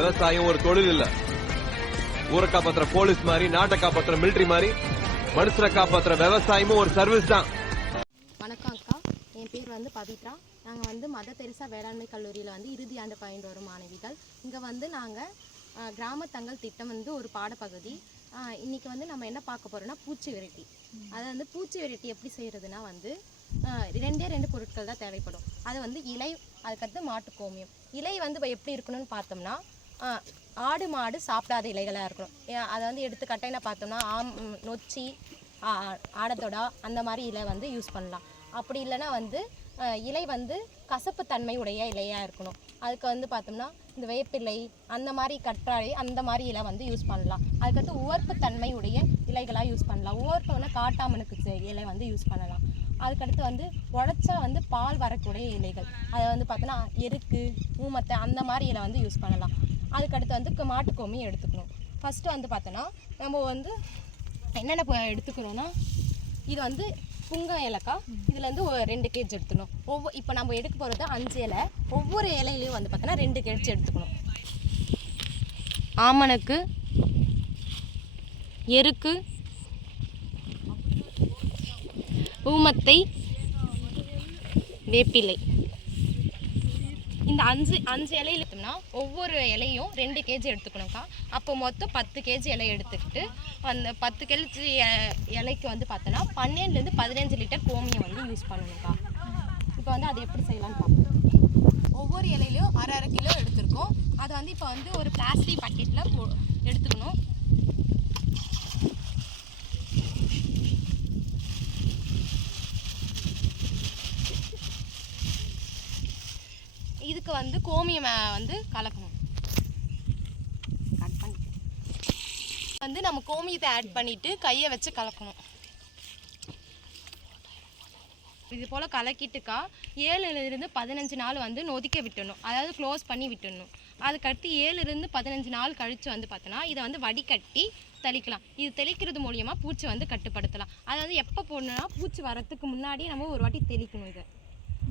விவசாயம் ஒரு தொழில் இல்ல. ஊரை காப்பாத்துற போலீஸ் மாதிரி, நாட்டை காப்பாத்துற மிலிட்டரி மாதிரி, மனுஷனை காப்பாத்துற விவசாயமும் ஒரு சர்வீஸ் தான். வணக்கம் அக்கா, என் பேர் வந்து பவித்ரா. நாங்கள் மதர் தெரசா வேளாண்மை கல்லூரியில் இறுதி ஆண்டு பயின்று வரும் மாணவிகள். இங்கே நாங்கள் கிராமத்தங்கள் திட்டம் ஒரு பாடப்பகுதி. இன்றைக்கி நம்ம என்ன பார்க்க போகிறோம்னா பூச்சி விரட்டி. அதை பூச்சி விரட்டி எப்படி செய்கிறதுனா ரெண்டு பொருட்கள் தான் தேவைப்படும். அது இலை, அதுக்கடுத்து மாட்டு கோமியம். இலை எப்படி இருக்கணும்னு பார்த்தோம்னா ஆடு மாடு சாப்பிடாத இலைகளாக இருக்கணும். அதை எடுத்துக்காட்டாக என்ன பார்த்தோம்னா நொச்சி, ஆடத்தொடா அந்த மாதிரி இலை யூஸ் பண்ணலாம். அப்படி இல்லைன்னா இலை கசப்பு தன்மை உடைய இலையாக இருக்கணும். அதுக்கு பார்த்தோம்னா இந்த வேப்பிலை, அந்த மாதிரி கற்றாழை, அந்த மாதிரி இலை யூஸ் பண்ணலாம். அதுக்கடுத்து உவர்ப்பு தன்மை உடைய இலைகளாக யூஸ் பண்ணலாம். உவர்ப்புனா காட்டாமனுக்கு இலை யூஸ் பண்ணலாம். அதுக்கடுத்து உழைச்சா பால் வரக்கூடிய இலைகள், அதை பார்த்தோன்னா எருக்கு, ஊமத்தை, அந்த மாதிரி இலை யூஸ் பண்ணலாம். அதுக்கடுத்து மாட்டுக்கோமியம் எடுத்துக்கணும். ஃபஸ்ட்டு பார்த்தோன்னா நம்ம என்னென்ன எடுத்துக்கிறோன்னா, இது புங்க இலக்கா, இதுலேருந்து 2 கேஜ் எடுத்துக்கணும். இப்போ நம்ம எடுக்க போகிறது 5 இலை. ஒவ்வொரு இலையிலையும் பார்த்தோன்னா 2 கேஜ் எடுத்துக்கணும். ஆமணக்கு, எருக்கு, ஊமத்தை, வேப்பிலை, இந்த 5 இலையில எடுத்தோம்னா ஒவ்வொரு இலையும் 2 கேஜி எடுத்துக்கணும்க்கா. அப்போ மொத்தம் 10 கேஜி இலை எடுத்துக்கிட்டு அந்த 10 கேஜி இலைக்கு பார்த்தோன்னா 12லேருந்து 15 லிட்டர் கோமியம் யூஸ் பண்ணணும்க்கா. இப்போ அது எப்படி செய்யலாம்னு பார்ப்போம். ஒவ்வொரு இலையிலையும் அரை கிலோ எடுத்துருக்கோம். அதை இப்போ ஒரு பிளாஸ்டிக் பக்கெட்டில் எடுத்துக்கணும். இதுக்கு கோமியம் கலக்கணும். நம்ம கோமியத்தை ஆட் பண்ணிட்டு கையை வச்சு கலக்கணும். இது போல் கலக்கிட்டுக்கா 7லிருந்து 15 நாள் நொதிக்க விட்டுடணும். அதாவது க்ளோஸ் பண்ணி விட்டுடணும். அதுக்கடுத்து 7லிருந்து 15 நாள் கழித்து பார்த்தோன்னா இதை வடிகட்டி தெளிக்கலாம். இது தெளிக்கிறது மூலியமாக பூச்சி கட்டுப்படுத்தலாம். அதை எப்போ போடணும்னா பூச்சி வரத்துக்கு முன்னாடியே நம்ம ஒரு வாட்டி தெளிக்கணும். இதை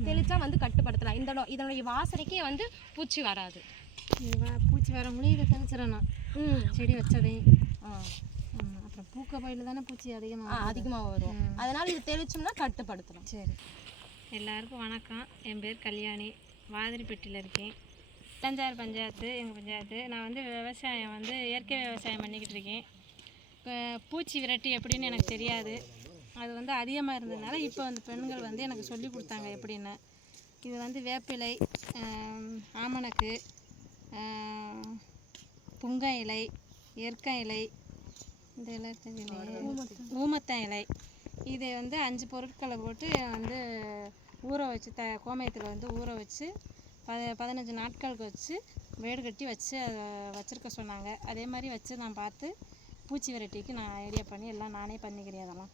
தெளிச்சா கட்டுப்படுத்தலாம். இதனுடைய வாசனைக்கே பூச்சி வராது. பூச்சி வர முடியும் இதை தெளிச்சிடணும். செடி வச்சதே அப்புறம் பூக்க பயில தானே பூச்சி அதிகமாக வரும். அதனால் இது தெளிச்சோம்னா கட்டுப்படுத்தலாம். சரி, எல்லாருக்கும் வணக்கம். என் பேர் கல்யாணி, வாதிரிப்பட்டியில் இருக்கேன். தஞ்சாவூர் பஞ்சாயத்து எங்கள் பஞ்சாயத்து. நான் விவசாயம் இயற்கை விவசாயம் பண்ணிக்கிட்டு இருக்கேன். இப்போ பூச்சி விரட்டி எப்படின்னு எனக்கு தெரியாது. அது அதிகமாக இருந்ததுனால இப்போ பெண்கள் எனக்கு சொல்லி கொடுத்தாங்க எப்படின்னு. இது வேப்பிலை, ஆமணக்கு, புங்க இலை, எற்க இலை, இந்த இலை ஊமத்த இலை, இதை 5 பொருட்களை போட்டு ஊற வச்சு கோமயத்தில் ஊற வச்சு 15 நாட்களுக்கு வச்சு வேடு கட்டி வச்சு அதை வச்சுருக்க சொன்னாங்க. அதே மாதிரி வச்சு நான் பார்த்து பூச்சி விரட்டிக்கு நான் ஐடியா பண்ணி எல்லாம் நானே பண்ணிக்கிறேன். அதெல்லாம்